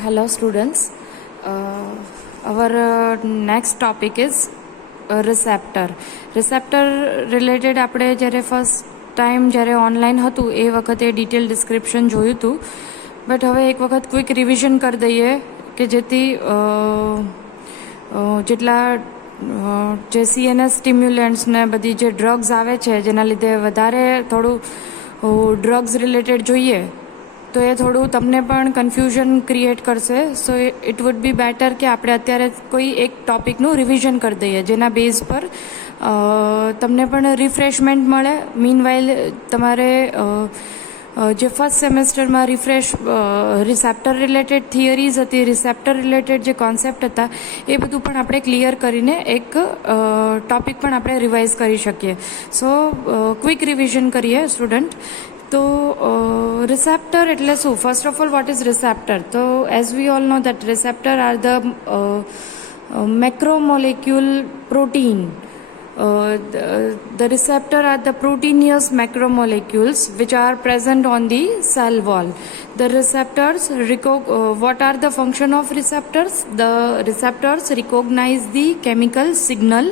Hello, students. Our next topic is receptor. Receptor related આપણે જ્યારે first time જ્યારે online હતું એ વખતે ડિટેલ ડિસ્ક્રિપ્શન જોયું હતું, બટ હવે એક વખત ક્વિક રિવિઝન કરી દઈએ કે જેથી જેટલા જે CNS સ્ટિમ્યુલન્ટ્સ ને બધી જે ડ્રગ્સ આવે છે જેના લીધે વધારે થોડું ડ્રગ્સ રિલેટેડ જોઈએ તો એ થોડું તમને પણ કન્ફ્યુઝન ક્રિએટ કરશે. So it would be better કે આપણે અત્યારે કોઈ એક ટોપિકનું રિવિઝન કરી દઈએ જેના બેઝ પર તમને પણ રિફ્રેશમેન્ટ મળે. મીનવાઇલ તમારે જે ફર્સ્ટ સેમેસ્ટરમાં રિસેપ્ટર રિલેટેડ થિયરીઝ હતી, રિસેપ્ટર રિલેટેડ જે કોન્સેપ્ટ હતા એ બધું પણ આપણે ક્લિયર કરીને એક ટોપિક પણ આપણે રિવાઇઝ કરી શકીએ. સો ક્વિક રિવિઝન કરીએ સ્ટુડન્ટ. તો receptor એટલે શું? First of all what is receptor? તો as we all know that receptor are the macromolecule protein. The receptor are the proteinous macromolecules which are present on the cell wall. The receptors what are the function of receptors? The receptors recognize the chemical signal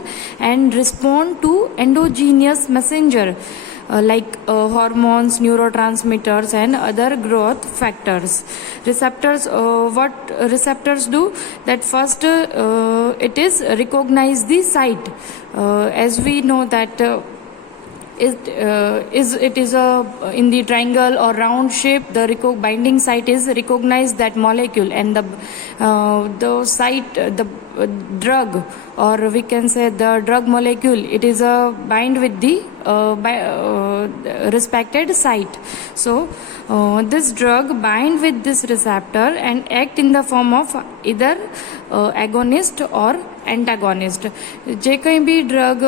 and respond to endogenous messenger like hormones, neurotransmitters and other growth factors. Receptors, what receptors do? That first it is recognize the site. As we know that it is a in the triangle or round shape, the binding site is recognize that molecule, and the site, the drug, or we can say the drug molecule, it is a bind with the respected site. So this drug bind with this receptor and act in the form of either agonist or antagonist. જે કંઈ બી drug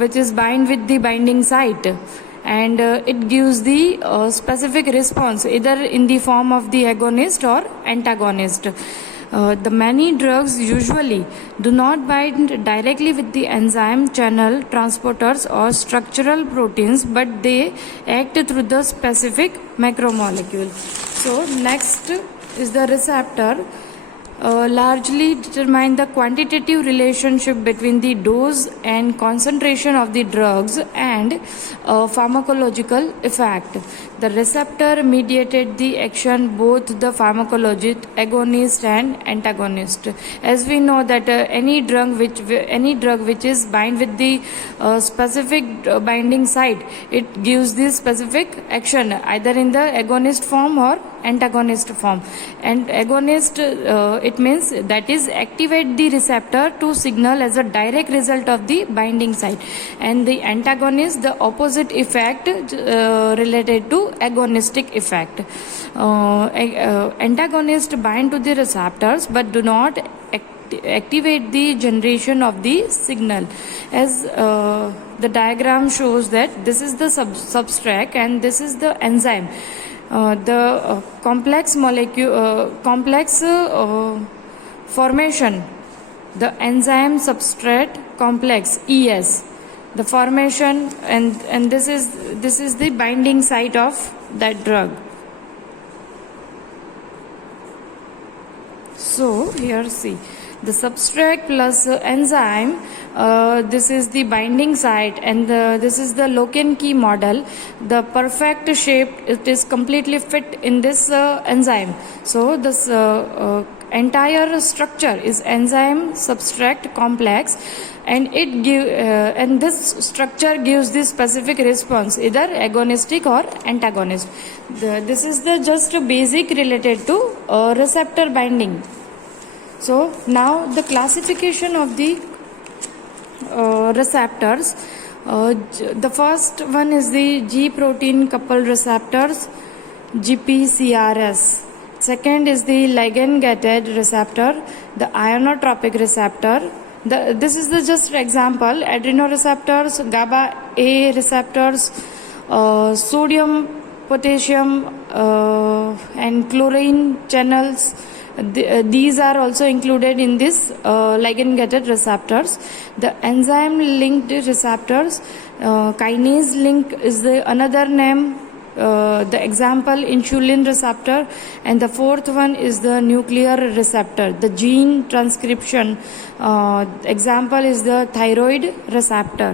which is bind with the binding site and it gives the specific response either in the form of the agonist or antagonist. The many drugs usually do not bind directly with the enzyme, channel, transporters or structural proteins, but they act through the specific macromolecule. So next is the receptor. Largely determine the quantitative relationship between the dose and concentration of the drugs and pharmacological effect. The receptor mediated the action both the pharmacologist, agonist and antagonist. As we know that any drug which is bind with the specific binding site, it gives the specific action either in the agonist form or antagonist form. And agonist it means that is activate the receptor to signal as a direct result of the binding site, and the antagonist the opposite effect related to agonistic effect. Antagonist bind to the receptors but do not activate the generation of the signal. As the diagram shows that this is the substrate and this is the enzyme. The complex formation, the enzyme substrate complex ES, the formation, and this is the binding site of that drug. So here see the substrate plus enzyme, this is the binding site, and this is the Lock-and-Key model. The perfect shape, it is completely fit in this enzyme. So this entire structure is enzyme substrate complex, and and this structure gives the specific response either agonistic or antagonist. This is the just basic related to receptor binding. So now the classification of the receptors. The first one is the G protein coupled receptors, GPCRS. Second is the ligand gated receptor, the ionotropic receptor. This is the just example: adrenoreceptors, GABA A receptors, sodium, potassium, and chlorine channels. These are also included in this ligand gated receptors. The enzyme linked receptors, kinase link is the another name. The example insulin receptor, and the fourth one is the nuclear receptor. The gene transcription example is the thyroid receptor.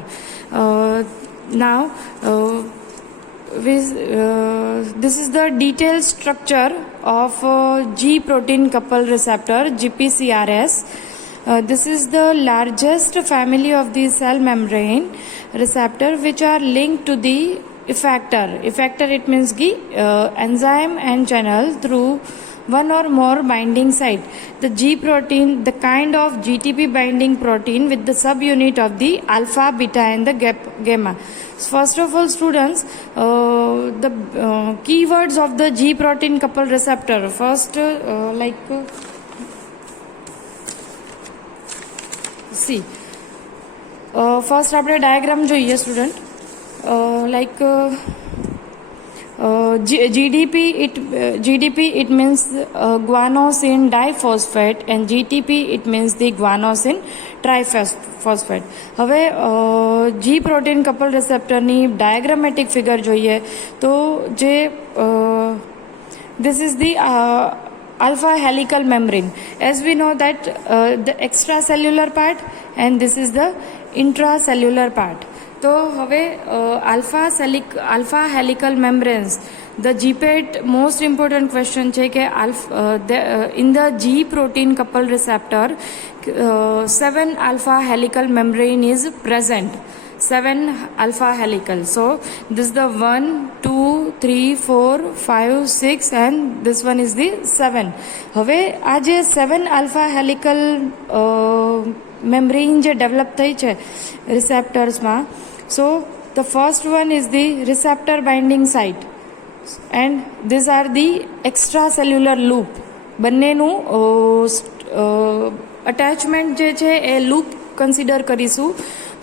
Now this is the detailed structure of G protein coupled receptor, GPCRS. This is the largest family of the cell membrane receptor which are linked to the effector. Effector, it means enzyme and channel through one or more binding site. The G protein, the kind of GTP binding protein with the subunit of the alpha, beta and the gamma. First of all, students, the keywords of the G protein coupled receptor. First, see, first આપણે diagram જોઈએ student. GDP it means guanosine diphosphate, and GTP it means the guanosine triphosphate. હવે G protein coupled receptor ની diagrammatic figure જોઈએ તો જે this is the alpha helical membrane. As we know that the extracellular part and this is the intracellular part. તો હવે alpha helical membranes, the GPAT most important question છે કે in the G protein coupled receptor 7 alpha helical membrane is present. 7 alpha helical. So this is the 1, 2, 3, 4, 5, 6 and this one is the 7. હવે આ જે 7 alpha helical membrane જે develop થઈ છે receptorsમાં, so the first one is the receptor binding site and these are the extracellular loop. બંનેનું attachment જે છે એ loop consider કરીશું.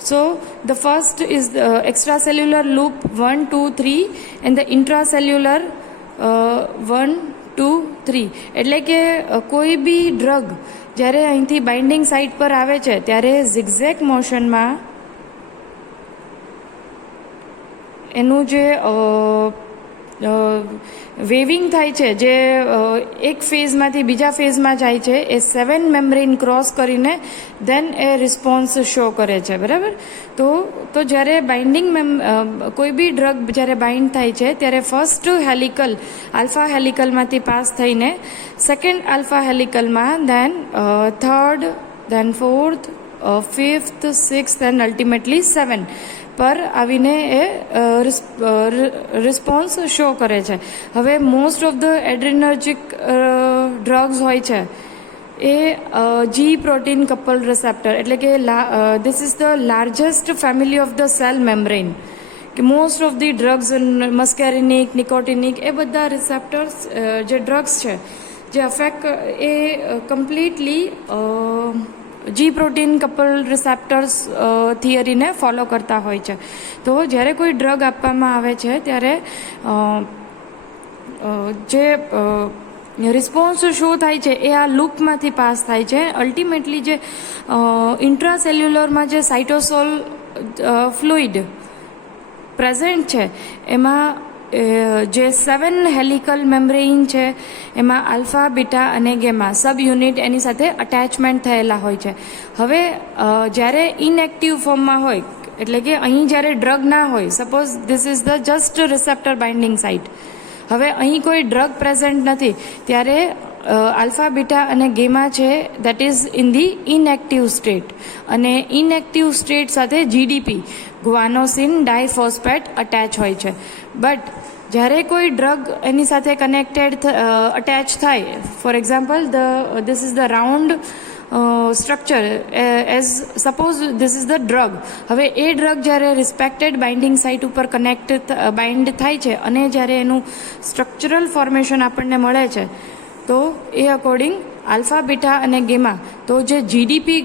So the first is the extracellular loop 1, 2, 3 and the intracellular 1, 2, 3. એટલે કે કોઈ બી ડ્રગ જ્યારે અહીંથી બાઇન્ડિંગ સાઇટ પર આવે છે ત્યારે zigzag મોશનમાં એનું જે વેવિંગ થાય છે, જે એક ફેઝમાંથી બીજા ફેઝમાં જાય છે, એ 7 મેમ્બ્રેન ક્રોસ કરીને દેન એ રિસ્પોન્સ શો કરે છે. બરાબર. તો જ્યારે બાઇન્ડિંગ કોઈ બી ડ્રગ જ્યારે બાઇન્ડ થાય છે ત્યારે ફર્સ્ટ હેલિકલ આલ્ફા હેલિકલમાંથી પાસ થઈને સેકન્ડ આલ્ફા હેલિકલમાં, then third, then fourth, fifth, sixth and ultimately 7 પર આવીને એ રિસ્પોન્સ શો કરે છે. હવે most of the adrenergic drugs હોય છે એ G protein coupled receptor, એટલે કે this is the largest family of the cell membrane. કે most of the drugs, muscarinic, nicotinic, એ બધા રિસેપ્ટર્સ જે ડ્રગ્સ છે જે અફેક્ટ એ completely G protein coupled receptors થિયરીને ફોલો કરતા હોય છે. તો જ્યારે કોઈ ડ્રગ આપવામાં આવે છે ત્યારે જે રિસ્પોન્સ શો થાય છે એ આ લૂપમાંથી પાસ થાય છે. અલ્ટિમેટલી જે ઇન્ટ્રાસેલ્યુલરમાં જે સાઇટોસોલ ફ્લુઇડ પ્રેઝન્ટ છે એમાં જે 7 હેલિકલ મેમ્બ્રેઇન છે એમાં આલ્ફા, બીટા અને ગેમા સબ યુનિટ એની સાથે અટેચમેન્ટ થયેલા હોય છે. હવે જ્યારે ઇનએક્ટિવ ફોર્મમાં હોય, એટલે કે અહીં જ્યારે ડ્રગ ના હોય, suppose this is the just receptor binding site, હવે અહીં કોઈ ડ્રગ પ્રેઝન્ટ નથી ત્યારે આલ્ફા, બીટા અને ગેમા છે that is in the inactive state, અને ઇનએક્ટિવ સ્ટેટ સાથે જીડીપી ગ્વાનોસિન ડાયફોસ્ફેટ અટેચ હોય છે. બટ જ્યારે કોઈ ડ્રગ એની સાથે કનેક્ટેડ અટેચ થાય, for example this is the round structure, as suppose this is the drug. હવે એ ડ્રગ જ્યારે રિસ્પેક્ટેડ બાઇન્ડિંગ સાઇટ ઉપર બાઇન્ડ થાય છે અને જ્યારે એનું સ્ટ્રક્ચરલ ફોર્મેશન આપણને મળે છે તો એ અકોર્ડિંગ આલ્ફા, બીટા અને ગેમા, તો જે જીડીપી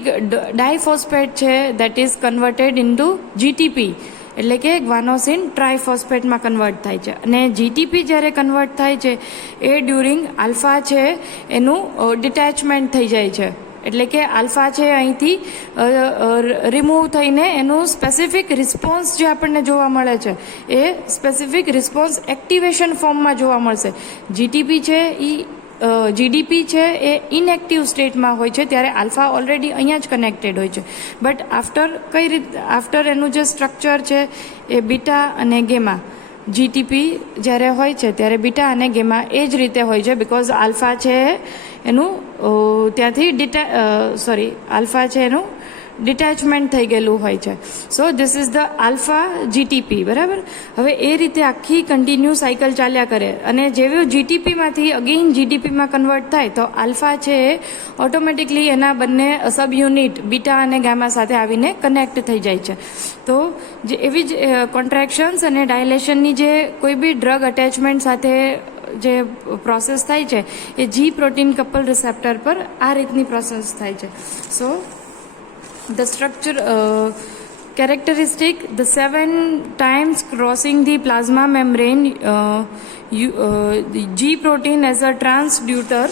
ડાયફોસ્ફેટ છે that is converted into GTP, એટલે કે ગ્વાનોસિન ટ્રાયફોસ્ફેટમાં કન્વર્ટ થાય છે. અને જીટીપી જ્યારે કન્વર્ટ થાય છે એ ડ્યુરિંગ આલ્ફા છે એનું ડિટેચમેન્ટ થઈ જાય છે એટલે કે આલ્ફા છે અહીંથી રિમૂવ થઈને એનું સ્પેસિફિક રિસ્પોન્સ જે આપણને જોવા મળે છે એ સ્પેસિફિક રિસ્પોન્સ એક્ટિવેશન ફોર્મમાં જોવા મળશે. જીટીપી છે જીડીપી છે એ ઇનએક્ટિવ સ્ટેટમાં હોય છે ત્યારે આલ્ફા ઓલરેડી અહીંયા જ કનેક્ટેડ હોય છે. બટ આફ્ટર એનું જે સ્ટ્રક્ચર છે એ બીટા અને ગેમા, જીટીપી જ્યારે હોય છે ત્યારે બીટા અને ગેમા એ જ રીતે હોય છે બિકોઝ આલ્ફા છે એનું ત્યાંથી આલ્ફા છે એનું ડિટેચમેન્ટ થઈ ગયેલું હોય છે. So this is the alpha GTP, બરાબર. હવે એ રીતે આખી કન્ટિન્યુ સાયકલ ચાલ્યા કરે અને જેવું જીટીપીમાંથી અગેઇન જીડીપીમાં કન્વર્ટ થાય તો આલ્ફા છે એ ઓટોમેટિકલી એના બંને સબ યુનિટ બીટા અને ગામા સાથે આવીને કનેક્ટ થઈ જાય છે. તો જે એવી જ કોન્ટ્રાક્શન્સ અને ડાયલેશનની જે કોઈ બી ડ્રગ અટેચમેન્ટ સાથે જે પ્રોસેસ થાય છે એ જી પ્રોટીન કપલ રિસેપ્ટર પર આ રીતની પ્રોસેસ થાય છે. સો the structure characteristic, the 7 times crossing the plasma membrane, the G protein as a transducer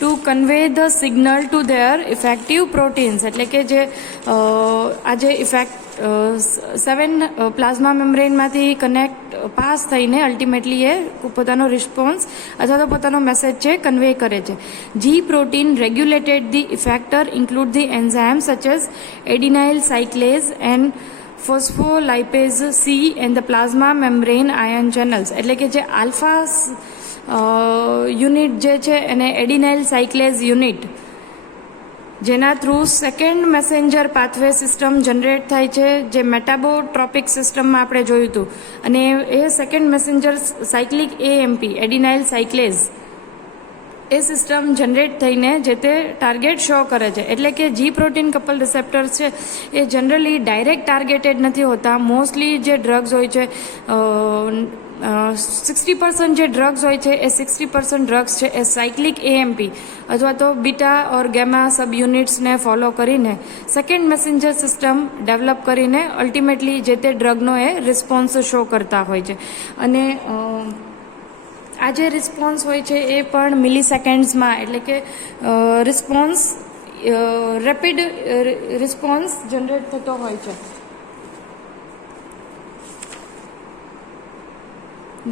to convey the signal to their effective proteins. એટલે કે જે આ જે ઇફેક્ટ 7 પ્લાઝમા મેમ્બ્રેનમાંથી પાસ થઈને અલ્ટિમેટલી એ પોતાનો રિસ્પોન્સ અથવા તો પોતાનો મેસેજ છે કન્વે કરે છે. G protein regulated the effector include the enzyme such as adenyl cyclase and phospholipase C and the plasma membrane ion channels. એટલે કે જે આલ્ફા યુનિટ જે છે એને એડિનાઇલ સાઇક્લેઝ યુનિટ જેના through second messenger pathway system generate થાય છે જે મેટાબોટ્રોપિક સિસ્ટમમાં આપણે જોયું હતું અને એ second messenger cyclic AMP adenyl cyclase એ સિસ્ટમ જનરેટ થઈને જે તે ટાર્ગેટ શો કરે છે. એટલે કે જી પ્રોટીન કપલ રિસેપ્ટર્સ છે એ જનરલી ડાયરેક્ટ ટાર્ગેટેડ નથી હોતા. મોસ્ટલી જે ડ્રગ્સ હોય છે 60% જે ડ્રગ્સ હોય છે એ 60% ડ્રગ્સ છે એ સાયક્લિક એએમપી અથવા તો બીટા ઓર ગેમા સબ યુનિટ્સને ફોલો કરીને સેકન્ડ મેસેન્જર સિસ્ટમ ડેવલપ કરીને અલ્ટિમેટલી જે તે ડ્રગનો એ રિસ્પોન્સ શો કરતા હોય છે. અને આ જે રિસ્પોન્સ હોય છે એ પણ મિલી સેકન્ડ્સમાં, એટલે કે રિસ્પોન્સ રેપિડ રિસ્પોન્સ જનરેટ થતો હોય છે.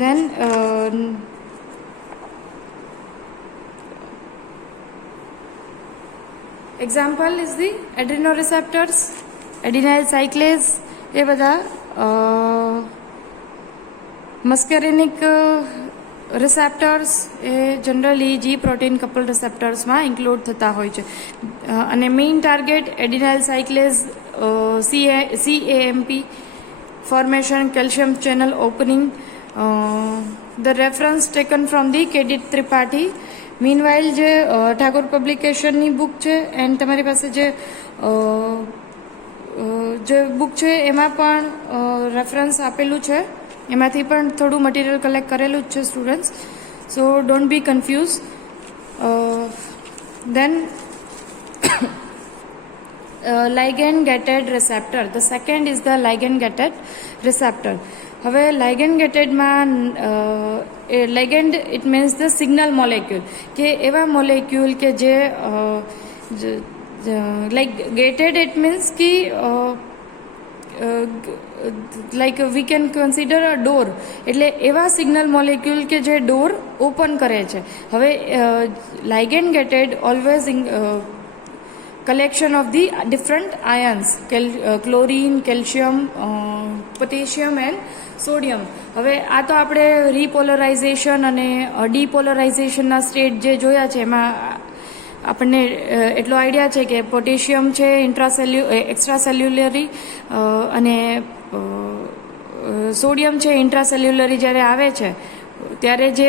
Then example is the adrenoreceptors, adenyl cyclase, એ બધા મસ્કેરેનિક રિસેપ્ટર્સ એ જનરલી જી પ્રોટીન કપલ રિસેપ્ટર્સમાં ઇન્ક્લુડ થતા હોય છે. અને main target adenyl cyclase CAMP formation, calcium channel opening. The reference taken from the K.D. Tripathi. Meanwhile જે Thakor પબ્લિકેશનની book છે એન્ડ તમારી પાસે જે બુક છે એમાં પણ રેફરન્સ આપેલું છે, એમાંથી પણ થોડું મટીરિયલ કલેક્ટ કરેલું જ છે students. So don't be confuse. Then ligand gated receptor. The second is the ligand gated receptor. હવે લાઇગેન્ડ ગેટેડમાં ligand it means the signal molecule, કે એવા મોલેક્યુલ કે જે લાઈક ગેટેડ ઇટ મીન્સ કે like we can consider a door, એટલે એવા signal molecule કે જે ડોર ઓપન કરે છે. હવે ligand gated always collection of the different ions, chlorine, calcium, potassium and sodium. હવે આ તો આપણે રીપોલરાઇઝેશન અને ડીપોલરાઇઝેશનના સ્ટેટ જે જોયા છે એમાં આપણને એટલો આઈડિયા છે કે પોટેશિયમ છે એક્સ્ટ્રાસેલ્યુલરી અને સોડિયમ છે ઇન્ટ્રાસેલ્યુલરી જ્યારે આવે છે ત્યારે જે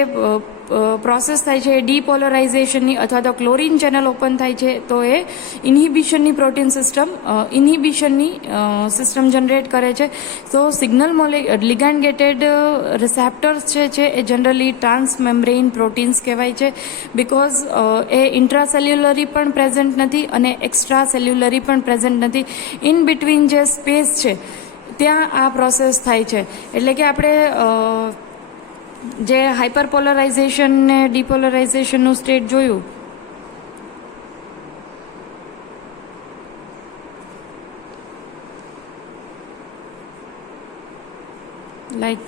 પ્રોસેસ થાય છે એ ડીપોલરાઇઝેશનની અથવા તો ક્લોરીન ચેનલ ઓપન થાય છે તો એ ઇન્હિબિશનની પ્રોટીન સિસ્ટમ જનરેટ કરે છે. તો સિગ્નલ લિગાન્ડ ગેટેડ રિસેપ્ટર્સ છે એ જનરલી ટ્રાન્સ મેમ્બ્રેઇન પ્રોટીન્સ કહેવાય છે બિકોઝ એ ઇન્ટ્રાસેલ્યુલરી પણ પ્રેઝન્ટ નથી અને એક્સ્ટ્રા સેલ્યુલરી પણ પ્રેઝન્ટ નથી. ઇન બિટવીન જે સ્પેસ છે ત્યાં આ પ્રોસેસ થાય છે. એટલે કે આપણે જે હાઇપરપોલરાઇઝેશન ને ડિપોલરાઇઝેશનનું સ્ટેટ જોયું, લાઈક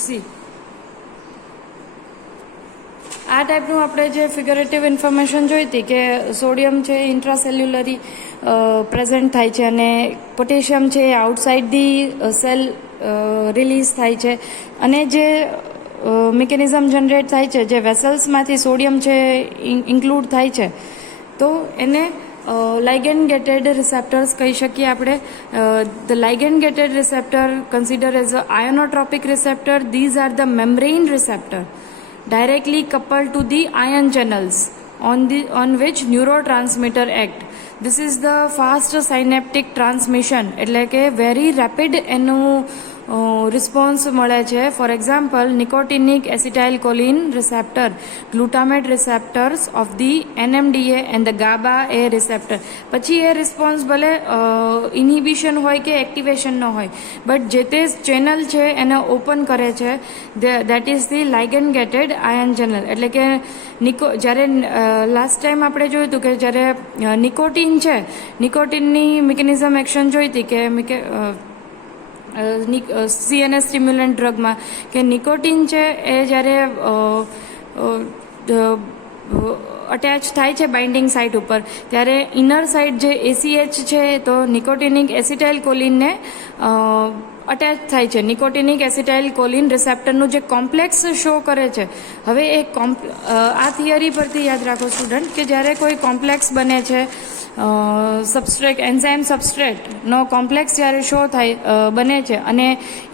સી આ ટાઈપનું આપણે જે ફિગરેટિવ ઇન્ફોર્મેશન જોઈ હતી કે સોડિયમ છે ઇન્ટ્રાસેલ્યુલરી પ્રેઝન્ટ થાય છે અને પોટેશિયમ છે એ આઉટસાઇડ ધી સેલ રિલીઝ થાય છે, અને જે મિકેનિઝમ જનરેટ થાય છે, જે વેસલ્સમાંથી સોડિયમ છે ઇન્ક્લુડ થાય છે, તો એને ligand gated receptors કહી શકીએ આપણે. The ligand gated receptor considered as a ionotropic receptor. These are the membrane receptor directly coupled to the ion channels on which neurotransmitter act. This is the fast synaptic transmission, એટલે કે very rapid એનું response મળે છે. For example, nicotinic acetylcholine receptor, glutamate receptors of the NMDA and the GABA A receptor. પછી એ response ભલે ઇનિબિશન હોય કે એક્ટિવેશનનો હોય, બટ જે તે ચેનલ છે એને ઓપન કરે છે. That is the ligand gated ion channel. એટલે કે જ્યારે લાસ્ટ ટાઈમ આપણે જોયું હતું કે જ્યારે નિકોટિન છે, નિકોટિનની મિકેનિઝમ એક્શન જોઈ હતી કે CNS સ્ટિમ્યુલન્ટ ડ્રગમાં કે નિકોટિન છે એ જ્યારે અટેચ થાય છે બાઇન્ડિંગ સાઇટ ઉપર, ત્યારે ઇનર સાઇડ જે ACH છે તો નિકોટિનિક એસિટાઇલકોલિનને અટેચ થાય છે. નિકોટિનિક એસિટાઇલકોલિન રિસેપ્ટરનું જે કોમ્પ્લેક્સ શો કરે છે. હવે એ આ થિયરી પરથી યાદ રાખો સ્ટુડન્ટ કે જ્યારે કોઈ કોમ્પ્લેક્સ બને છે, સબસ્ટ્રેટ એન્ઝાઇમ સબસ્ટ્રેટનો કોમ્પ્લેક્સ જ્યારે શો થાય બને છે અને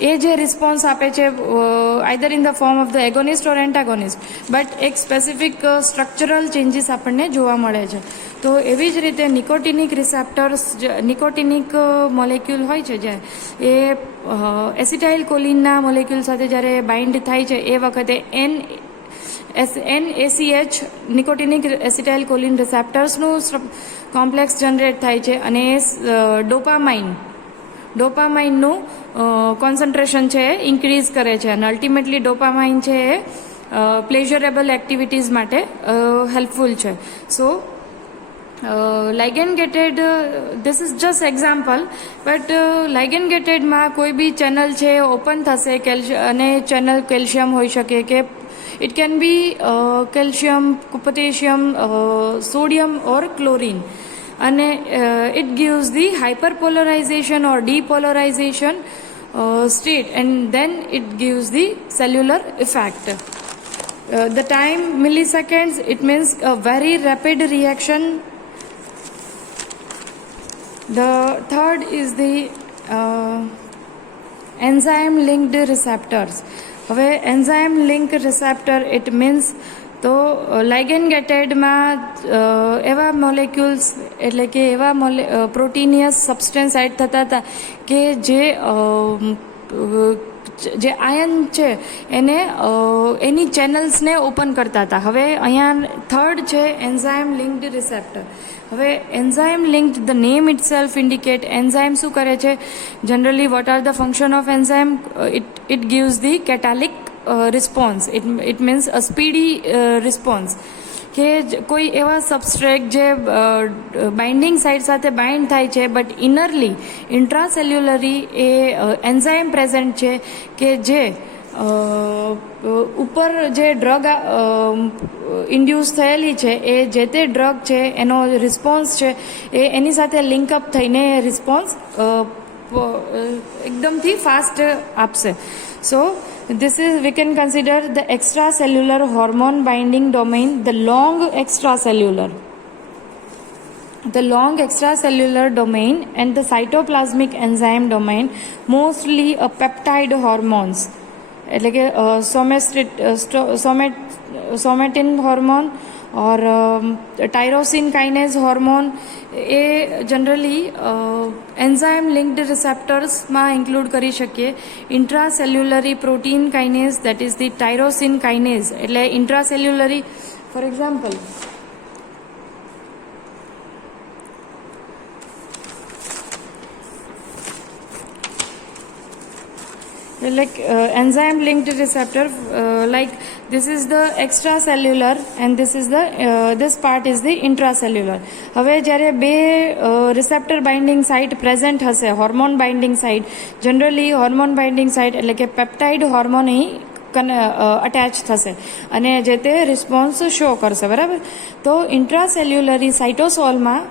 એ જે રિસ્પોન્સ આપે છે either in the form of the agonist or antagonist, but એક સ્પેસિફિક સ્ટ્રક્ચરલ ચેન્જીસ આપણને જોવા મળે છે. તો એવી જ રીતે નિકોટિનિક રિસેપ્ટર્સ, નિકોટિનિક મોલેક્યુલ હોય છે જે એ એસિટાઇલકોલિનના મોલેક્યુલ સાથે જ્યારે બાઇન્ડ થાય છે એ વખતે NACH નિકોટિનિક એસિટાઇલકોલિન રિસેપ્ટર્સનું કોમ્પ્લેક્સ જનરેટ થાય છે અને એ ડોપામાઇનનું કોન્સન્ટ્રેશન છે એ ઇન્ક્રીઝ કરે છે અને અલ્ટિમેટલી ડોપામાઇન છે એ પ્લેઝરેબલ એક્ટિવિટીઝ માટે હેલ્પફુલ છે. સો ligand gated, this is just example, but ligand gated માં કોઈ બી ચેનલ છે ઓપન થશે અને ચેનલ કેલ્શિયમ હોઈ શકે કે it can be calcium, potassium, sodium or chlorine, and it gives the hyperpolarization or depolarization state, and then it gives the cellular effect. The time milliseconds, it means a very rapid reaction. The third is the enzyme linked receptors. હવે enzyme link receptor it means તો લાઇગેન્ડ ગેટેડમાં એવા molecules એટલે કે એવા પ્રોટીનિયસ substance add થતા હતા કે જે આયન છે એને એની ચેનલ્સને ઓપન કરતા હતા. હવે અહીંયા થર્ડ છે એન્ઝાઇમ લિંક્ડ રિસેપ્ટર. હવે enzyme linked, the name itself indicate enzyme શું કરે છે, generally what are the function of enzyme, it gives the catalytic response. It means a speedy response. કે કોઈ એવા સબસ્ટ્રેટ જે બાઇન્ડિંગ સાઇટ સાથે bind થાય છે બટ ઇનરલી ઇન્ટ્રાસેલ્યુલરી એ એન્ઝાઇમ પ્રેઝન્ટ છે કે જે ઉપર જે ડ્રગ ઇન્ડ્યુસ થયેલી છે એ જે તે ડ્રગ છે એનો રિસ્પોન્સ છે એ એની સાથે લિંકઅપ થઈને રિસ્પોન્સ એકદમથી ફાસ્ટ આપશે. સો this is, we can consider the extracellular hormone binding domain, the long extracellular domain and the cytoplasmic enzyme domain, mostly a peptide hormones, એટલે કે સોમેટિન હોર્મોન और टायरोसिन काइनेज हार्मोन એ generally enzyme linked રિસેપ્ટર્સમાં include કરી શકીએ. Intracellularly protein kinase that is the tyrosine kinase એટલે intracellularly for example like enzyme linked receptor like this is the extracellular and this part is the intracellular. હવે જ્યારે બે receptor binding site present હશે, hormone binding site, generally hormone binding site એટલે કે peptide hormone અહીં attach થશે અને જે તે રિસ્પોન્સ શો કરશે, બરાબર. તો ઇન્ટ્રાસેલ્યુલરી સાઇટોસોલમાં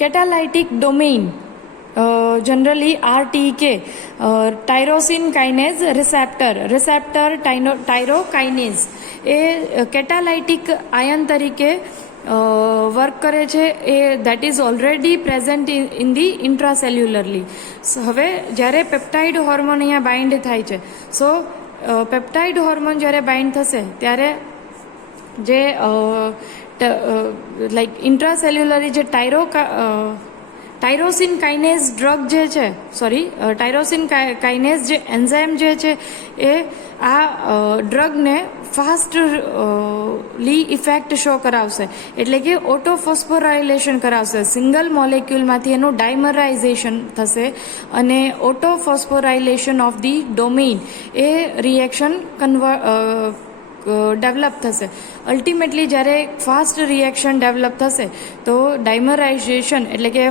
catalytic domain generally RTK tyrosine kinase receptor टायरोकाइनेज એ કેટાલાઇટિક આયન તરીકે વર્ક કરે છે. એ that is already present in the intracellularly. હવે જ્યારે પેપ્ટાઇડ હોર્મોન અહીંયા બાઇન્ડ થાય છે, સો પેપ્ટાઇડ હોર્મોન જ્યારે બાઇન્ડ થશે ત્યારે જે લાઈક ઇન્ટ્રાસેલ્યુલરી જે ટાયરોસિન કાઇનેઝ ડ્રગ જે છે, ટાયરોસિન કાઇનેઝ જે એન્ઝાઇમ જે છે એ આ ડ્રગને ફાસ્ટલી ઇફેક્ટ શો કરાવશે, એટલે કે ઓટોફોસ્ફોરાઇલેશન કરાવશે. સિંગલ મોલેક્યુલમાંથી એનું ડાયમરાઇઝેશન થશે અને ઓટોફોસ્ફોરાઇલેશન ઓફ ધી ડોમેઇન એ રિએક્શન ડેવલપ થશે. અલ્ટિમેટલી જ્યારે ફાસ્ટ રિએક્શન ડેવલપ થશે તો ડાયમરાઇઝેશન એટલે કે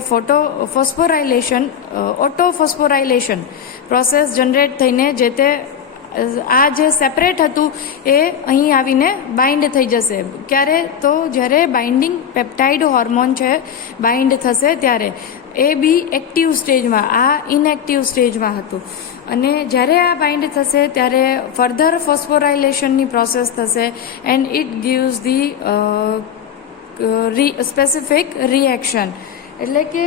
ઓટોફોસ્ફોરાઇલેશન પ્રોસેસ જનરેટ થઈને જે તે આ જે સેપરેટ હતું એ અહીં આવીને બાઇન્ડ થઈ જશે. ક્યારે? તો જ્યારે બાઇન્ડિંગ પેપ્ટાઇડ હોર્મોન છે બાઇન્ડ થશે ત્યારે. એ બી એક્ટિવ સ્ટેજમાં, આ ઇનએક્ટિવ સ્ટેજમાં હતું. અને જ્યારે આ બાઇન્ડ થશે ત્યારે ફર્ધર ફોસ્ફોરાઇલેશનની પ્રોસેસ થશે and it gives the specific reaction. એટલે કે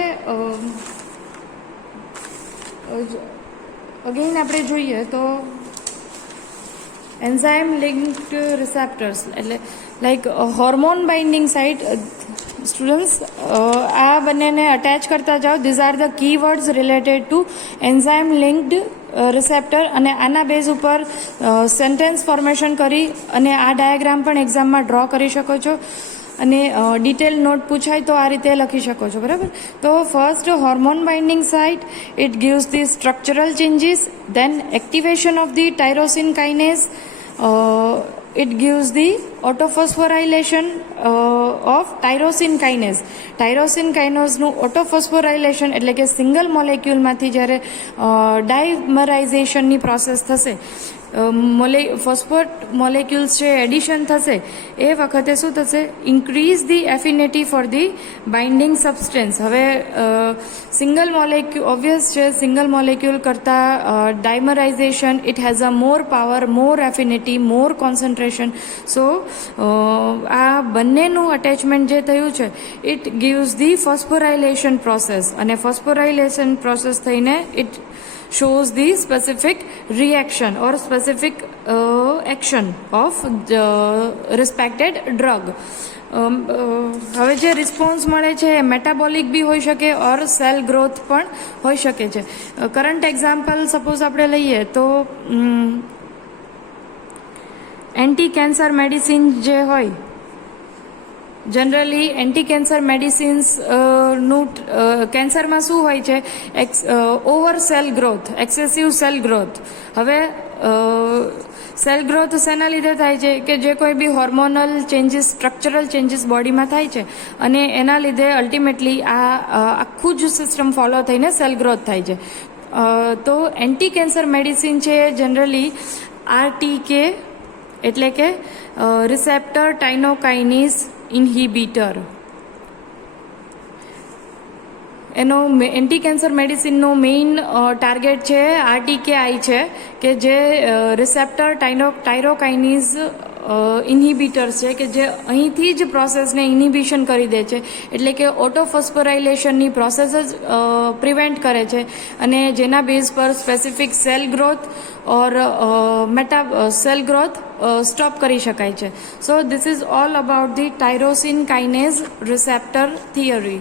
અગેઇન આપણે જોઈએ તો એન્ઝાઇમ લિંક્ડ રિસેપ્ટર્સ એટલે like hormone binding site. Students આ બંનેને અટેચ કરતા જાઓ. These are the key words related to enzyme linked receptor. અને આના બેઝ ઉપર સેન્ટેન્સ ફોર્મેશન કરી અને આ ડાયાગ્રામ પણ એક્ઝામમાં ડ્રો કરી શકો છો અને ડિટેલ નોટ પૂછાય તો આ રીતે લખી શકો છો, બરાબર. તો first hormone binding site, it gives the structural changes, then activation of the tyrosine kinase, it gives the autophosphorylation of tyrosine kinase. Tyrosine કાઇનેઝનું ઓટોફોસ્ફોરાઇલેશન એટલે કે સિંગલ મોલેક્યુલમાંથી જ્યારે ડાયમરાઇઝેશનની પ્રોસેસ થશે, ફોસ્ફેટ મોલેક્યુલ્સ છે એડિશન થશે, એ વખતે શું થશે? Increase the affinity for the binding substance. હવે સિંગલ મોલેક્યુલ ઓબ્વિયસ છે, સિંગલ મોલેક્યુલ કરતાં dimerization it has a more power, more affinity, more concentration. સો આ બંનેનું અટેચમેન્ટ જે થયું છે ઇટ ગિવ્સ ધી ફોસ્ફોરાઇલેશન પ્રોસેસ અને ફોસ્ફોરાઇલેશન પ્રોસેસ થઈને it shows the specific reaction or specific action of the respected drug. હવે જે રિસ્પોન્સ મળે છે એ મેટાબોલિક બી હોઈ શકે ઓર સેલ ગ્રોથ પણ હોઈ શકે છે. કરંટ એક્ઝામ્પલ સપોઝ આપણે લઈએ તો એન્ટી કેન્સર મેડિસિન જે હોય, જનરલી એન્ટી કેન્સર મેડિસિન્સ નું કેન્સરમાં શું હોય છે? Over cell growth, excessive cell growth. હવે સેલ ગ્રોથ શેના લીધે થાય છે? કે જે કોઈ બી હોર્મોનલ ચેન્જીસ, સ્ટ્રક્ચરલ ચેન્જીસ બોડીમાં થાય છે અને એના લીધે અલ્ટિમેટલી આ આખું જ સિસ્ટમ ફોલો થઈને સેલ ગ્રોથ થાય છે. તો એન્ટી કેન્સર મેડિસિન છે જનરલી RTK એટલે કે રિસેપ્ટર ટાયરોકાઇનેઝ ઇન્હિબિટર. એનો એન્ટી કેન્સર મેડિસિનનો મેઇન ટાર્ગેટ છે RTKI છે કે જે રિસેપ્ટર ટાયરોકાઇનેઝ ઇન્હિબિટર્સ છે કે જે અહીંથી જ પ્રોસેસને ઇનિબિશન કરી દે છે, એટલે કે ઓટોફોસ્ફોરાઇલેશનની પ્રોસેસ જ પ્રિવેન્ટ કરે છે અને જેના બેઝ પર specific cell growth or cell growth stop કરી શકાય છે. So this is all about the tyrosine kinase receptor theory.